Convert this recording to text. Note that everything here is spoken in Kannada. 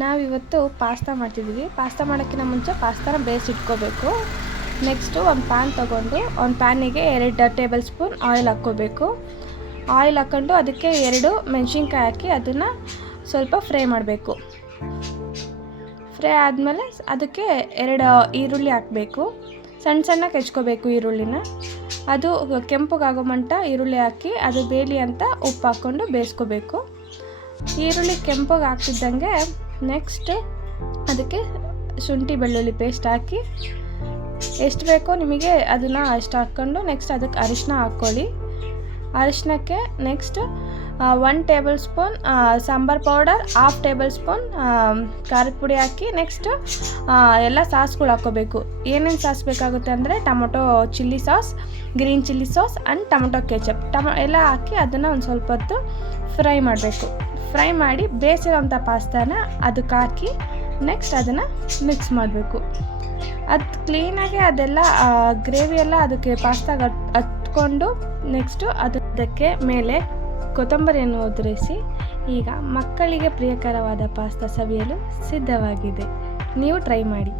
ನಾವಿವತ್ತು ಪಾಸ್ತಾ ಮಾಡ್ತಿದ್ದೀವಿ. ಪಾಸ್ತಾ ಮಾಡೋಕ್ಕಿಂತ ಮುಂಚೆ ಪಾಸ್ತಾನ ಬೇಯಿಸಿಟ್ಕೋಬೇಕು. ನೆಕ್ಸ್ಟು ಒಂದು ಪ್ಯಾನ್ ತೊಗೊಂಡು ಒಂದು ಪ್ಯಾನಿಗೆ 2 ಟೇಬಲ್ ಸ್ಪೂನ್ ಆಯಿಲ್ ಹಾಕ್ಕೋಬೇಕು. ಆಯಿಲ್ ಹಾಕ್ಕೊಂಡು ಅದಕ್ಕೆ 2 ಮೆಣಸಿನ್ಕಾಯಿ ಹಾಕಿ ಅದನ್ನು ಸ್ವಲ್ಪ ಫ್ರೈ ಮಾಡಬೇಕು. ಫ್ರೈ ಆದಮೇಲೆ ಅದಕ್ಕೆ 2 ಈರುಳ್ಳಿ ಹಾಕಬೇಕು. ಸಣ್ಣಗೆ ಹೆಚ್ಕೋಬೇಕು ಈರುಳ್ಳಿನ. ಅದು ಕೆಂಪಗಾಗೋ ಮಟ್ಟ ಈರುಳ್ಳಿ ಹಾಕಿ ಅದು ಬೇಯಲಿ ಅಂತ ಉಪ್ಪು ಹಾಕ್ಕೊಂಡು ಬೇಯಿಸ್ಕೋಬೇಕು. ಈರುಳ್ಳಿ ಕೆಂಪಗೆ ಹಾಕ್ತಿದ್ದಂಗೆ ನೆಕ್ಸ್ಟ್ ಅದಕ್ಕೆ ಶುಂಠಿ ಬೆಳ್ಳುಳ್ಳಿ ಪೇಸ್ಟ್ ಹಾಕಿ ಎಷ್ಟು ಬೇಕೋ ನಿಮಗೆ ಅದನ್ನು ಅಷ್ಟು ಹಾಕ್ಕೊಂಡು ನೆಕ್ಸ್ಟ್ ಅದಕ್ಕೆ ಅರಿಶಿನ ಹಾಕ್ಕೊಳ್ಳಿ. ಅರಿಶಿನಕ್ಕೆ next 1 tablespoon sambar powder, 1/2 tablespoon ಖಾರದ ಪುಡಿ ಹಾಕಿ ನೆಕ್ಸ್ಟ್ ಎಲ್ಲ ಸಾಸ್ಗಳು ಹಾಕ್ಕೋಬೇಕು. ಏನೇನು ಸಾಸ್ ಬೇಕಾಗುತ್ತೆ ಅಂದರೆ tomato chilli sauce, green chilli sauce and tomato ketchup ಎಲ್ಲ ಹಾಕಿ ಅದನ್ನು ಒಂದು ಸ್ವಲ್ಪ ಹೊತ್ತು ಫ್ರೈ ಮಾಡಬೇಕು. ಫ್ರೈ ಮಾಡಿ ಬೇಯಿಸಿರೋಂಥ ಪಾಸ್ತಾನ ಅದಕ್ಕೆ ಹಾಕಿ ನೆಕ್ಸ್ಟ್ ಅದನ್ನು ಮಿಕ್ಸ್ ಮಾಡಬೇಕು. ಅದು ಕ್ಲೀನಾಗಿ ಅದೆಲ್ಲ ಗ್ರೇವಿ ಎಲ್ಲ ಅದಕ್ಕೆ ಪಾಸ್ತಾಗೆ ಹತ್ಕೊಂಡು ನೆಕ್ಸ್ಟು ಅದಕ್ಕೆ ಮೇಲೆ ಕೊತ್ತಂಬರಿಯನ್ನು ಉದುರಿಸಿ ಈಗ ಮಕ್ಕಳಿಗೆ ಪ್ರಿಯಕರವಾದ ಪಾಸ್ತಾ ಸವಿಯಲು ಸಿದ್ಧವಾಗಿದೆ. ನೀವು ಟ್ರೈ ಮಾಡಿ.